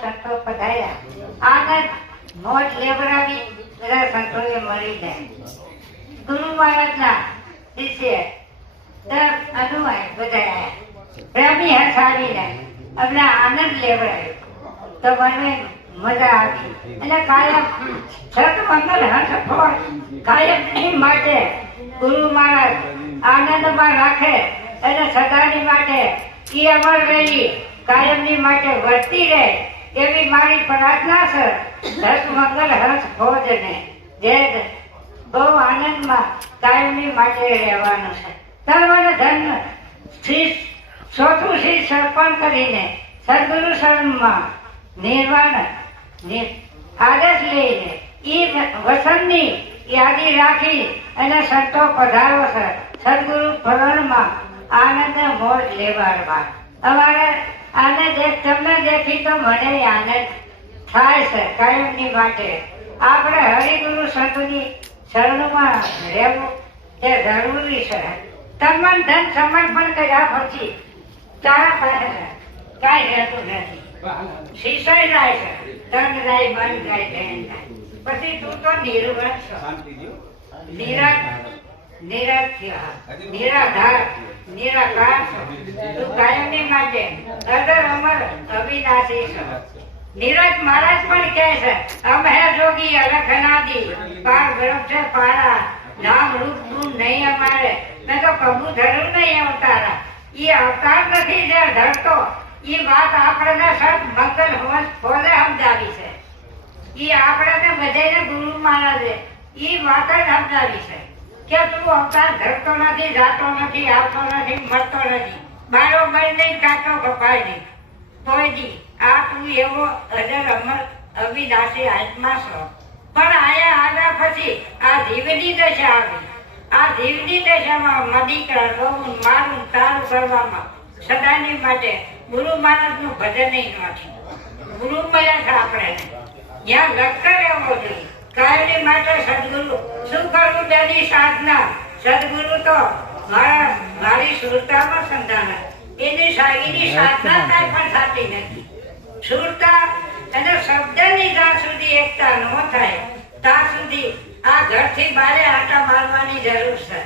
સંતો પધાર્યા. આગળ મોજ લેવડાવી, બધા સંતોએ મળી જાય. ગુરુ મહારાજના શિષ્ય દર અનુવાય બધા પ્રેમી હસાવીને અમને આનંદ લેવડાવ્યો તો મને મજા આવી. એટલે કાયમ છત મંગલ હંસ ફળ કાયમ એ માટે ગુરુ મહારાજ આનંદમાં રાખે અને સદાની માટે ઈ અમર રહી, કાયમની માટે વર્તી રહે. એવી મારી પ્રાર્થના છે. હર્ષ મંગલ હર્ષ ભોજને, જે બહુ આનંદમાં કાયમી માટે રહેવાનું છે. ધર્મ ધન, શ્રી ચોથું શ્રી સર્પણ કરીને સદગુરુ શરણમાં નિર્વાણ આદેશ લઈને ઈ વસનની યાદી રાખી અને સંતો પધારો છે. સદગુરુ ભરણમાં આનંદ મોજ લેવાડવા. અમારે આને દેખ તમને દેખી તો મને આનંદ થાય છે કાયમની માટે. આપણે હરિગુરુ સંતની શરણમાં રહેવું તે જરૂરી છે. તમન ધન સમર્પણ કર્યા પછી તારા પાસે કાંઈ રહેતું નથી. શિષય જાય છે. તન જાય મન જાય બહેન જાય પછી તું તો નિર્વત છો. નિરાશ થયા નિરાધાર નિરાકાર. તું કાયમની માટે અદર અમર અવિનાશી નીરજ મહારાજ પણ કહે છે અમ હે જોગી અલખ નાદી પાર બ્રહ્મ છે પારા. નામ રૂપ ગુણ નહીં અમારે. મેં તો કબૂ ધર્યું નહીં અવતારા એ અવતાર નથી જે ધરતો. ઈ વાત આપણને સત મંગલ હોવન ફોલે સમજાવી છે. એ આપણને બધાને ગુરુ મહારાજે ઈ વાત જ સમજાવી છે. કે તું અવતાર ધરતો નથી, જાતો નથી, આવતો નથી મળતો નથી. બારો બળ નહીં, કાચો કપાય નહીં. તોયજી આ તું એવો અજર અમર અવિનાશી આત્મા છો. પણ આયા આવ્યા પછી આ જીવની દશા આવી. આ જીવની દશામાં મદીકરા રોવું મારું તારું કરવામાં સદાની માટે ગુરુ મહારાજનું ભજન નથી. ગુરુ મળ્યા છે આપણે જ્યાં લક્કર રહેવો જોઈએ. કાયમી માટે સદગુરુ. શું કરવું તેની સાધના? સદગુરુ તો મારા મારી સુરતામાં સંધાના એની સાગીની સાધના કાંઈ પણ થતી નથી. સુરતા અને શબ્દની જ્યાં સુધી એકતા ન થાય ત્યાં સુધી આ ઘરથી બારે આટા મારવાની જરૂર છે.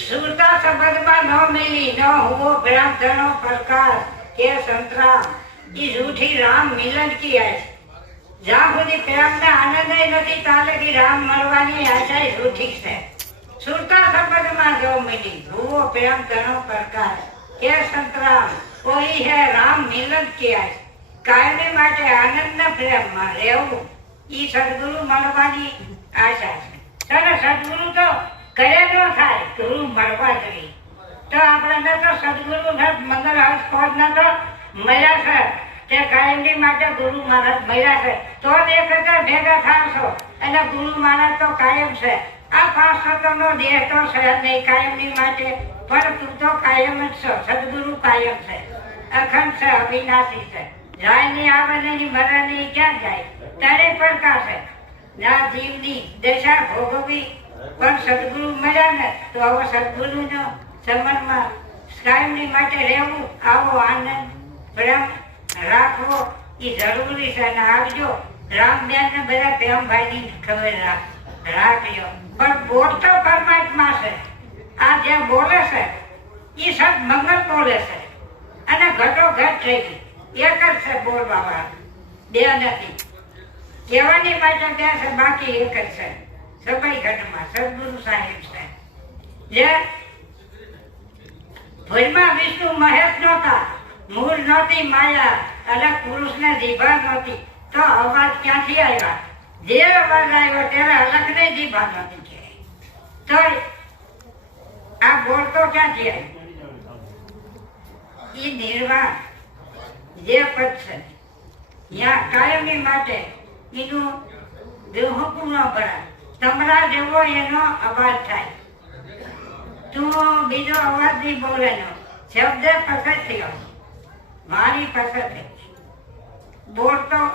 સુરતા સંબંધમાં ન મિલી ન હોવો ભ્રાંતનો પ્રકાર કે સંતરા એ જૂઠી રામ મિલન કી આય જ્યાં સુધી પ્રેમને આનંદ નથી ત્યાં લગી રામ મળવાની આશા રૂઠી છે. સુરતા સંબંધમાં જો મિલી ધ્રુવો પ્રેમ ઘણો પ્રકાર. કે સંતરામ, કોઈ હે રામ મિલન કી આય કાયમી માટે આનંદના પ્રેમમાં રહેવું ઈ સદગુરુ મળવાની આશા છે. તને સદગુરુ તો કરે ન થાય, ગુરુ મળવા જોઈએ. તો આપણને તો સદગુરુ ને મંગલ હાઉસ પદ ને તો મળ્યા છે. તે કાયમની માટે ગુરુ મહારાજ મળ્યા છે, તો એક હજાર ભેગા થાશો અને ગુરુ મહારાજ તો કાયમ છે. આ પાંચસો નો દેહ તો છે નહીં કાયમની માટે પણ તું તો કાયમ જ છો. સદગુરુ કાયમ છે. અખંડ છે, અવિનાશી છે. જાય નહીં આવે નહીં મરે નહીં ક્યાં જાય? તારે પ્રકાશ છે. ના જીવની દશા ભોગવી પણ સદગુરુ મળ્યા ને, તો આવો સદગુરુનો સમનમાં કાયમની માટે રહેવું, આવો આનંદ પ્રેમ રાખવો એ જરૂરી છે અને આવજો. રામબેન ને બધા પ્રેમભાઈની ખબર રાખ, રાખજો. પણ બોલ તો પરમાત્મા છે. આ જે બોલે છે એ સદ મંગલ બોલે છે. અને ઘટો ઘટ થઈ ગઈ. એક જ છે બોલવા વાળા. બે નથી. કહેવાની માટે બે છે, બાકી એક જ છે. સભાઈ ઘટમાં સદગુરુ સાહેબ છે. જે ભુજમાં વિષ્ણુ મહેશ નહોતા. મૂળ નહોતી માયા અને પુરુષને જીભા નહોતી. તો અવાજ ક્યાંથી આવ્યા? જે અવાજ આવ્યો ત્યારે અલગને જીભા નહોતી કે. તો આ બોલતો ક્યાંથી આવ્યો? એ નિર્વાણ, જે પદ છે. ત્યાં કાયમી માટે એનું દેહકું ન ભરાય તમારા જેવો એનો અવાજ થાય. તું બીજો અવાજ નહીં બોલે નો શબ્દ પ્રગટ થયો. મારી પસંદ બોલતો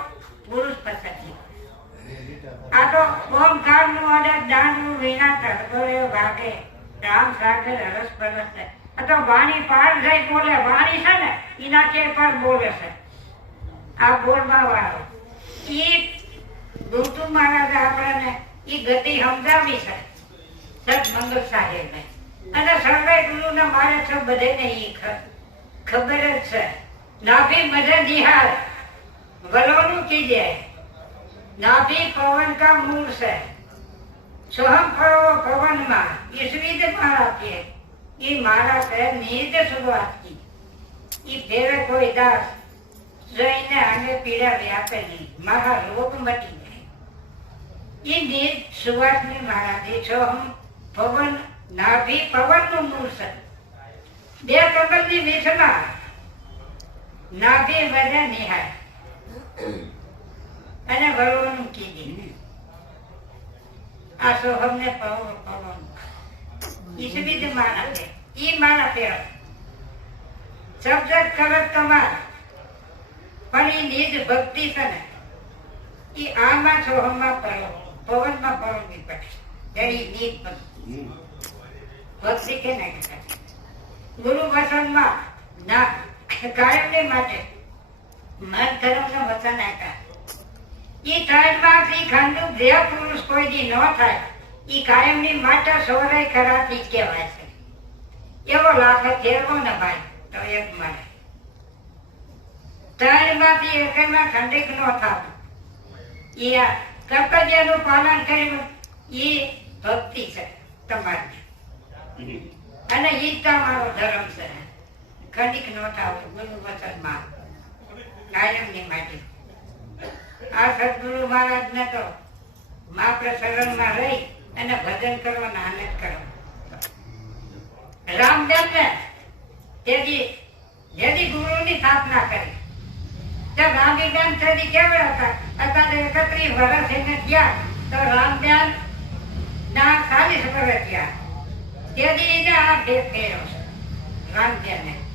પુરુષ પસંદ આ તો ઓમનું અને દાનનું વિના તરબોળે વાગે. રામ સાગર હરસ પરસ. છે આ તો વાણી પાર થઈ બોલે, વાણી છે ને, એના કે પર બોલે છે. આ બોલવા વાળો. એ ગુરુ મહારાજ આપણને એ ગતિ સમજાવી છે. સાહેબ સાહેબને. અને સર્વે ગુરુને મારે છે બધાને એ ખબર જ છે. નાભી મધે નિહાર. વલોનું કીજે નાભી પવન કા મૂળ છે. સોહમ ફળો પવનમાં ઈસવીદ મારા કે એ મારા પે નીદ શરૂઆત કી. એ ફેરે કોઈ દાસ જોઈને આને પીડા વ્યાપે નહીં. મારા રોગ મટી જાય. ઈ નીદ સુવાસની મારા દે સોહમ પવન નાભી પવનનું મૂળ છે. બે કમલની વીસમાં નાભી વધે નિહાય અને વળવાનું કીધી આ સોહમને પવન પવન ઈસબીદ માન આપે ઈ માન આપે શબ્દ કરત તમાર. પણ ઈ નિજ ભક્તિ છે ને. ઈ આમાં સોહમમાં પડો પવનમાં પડવી પડે. જરી નિજ ભક્તિ. ભક્તિ કે ના. ગુરુ વસનમાં ના. કાયમને માટે ધર્મનું વચન આપ્યા. પુરુષ કોઈ દી ન થાય. ઈ કાયમની માટે સોરાય ખરાથી જ કહેવાય છે. એવો લાખ ને ભાઈ તો એક મળે. ત્રણમાંથી એકમાં ખંડિત ન થતું. કર્તવ્યનું પાલન કર્યું એ ભક્તિ છે તમારી. અને ઈ તમારો ધર્મ છે. ખંડિત ન થવું, ગુરુ વચનમાં કાયમની માટે. આ સદગુરુ મહારાજને તો માત્ર શરણમાં રહી અને ભજન કરવાના આનંદ કરો રામદેવ ને તેથી જેથી ગુરુની સ્થાપના કરી. તે રામીબેન તેથી કેવડા હતા? અત્યારે એકત્રીસ વર્ષ એને થયા. તો રામદેવ ના ચાલીસ વર્ષ થયા. તેથી આ ભેદ થયો. છે રામદેવને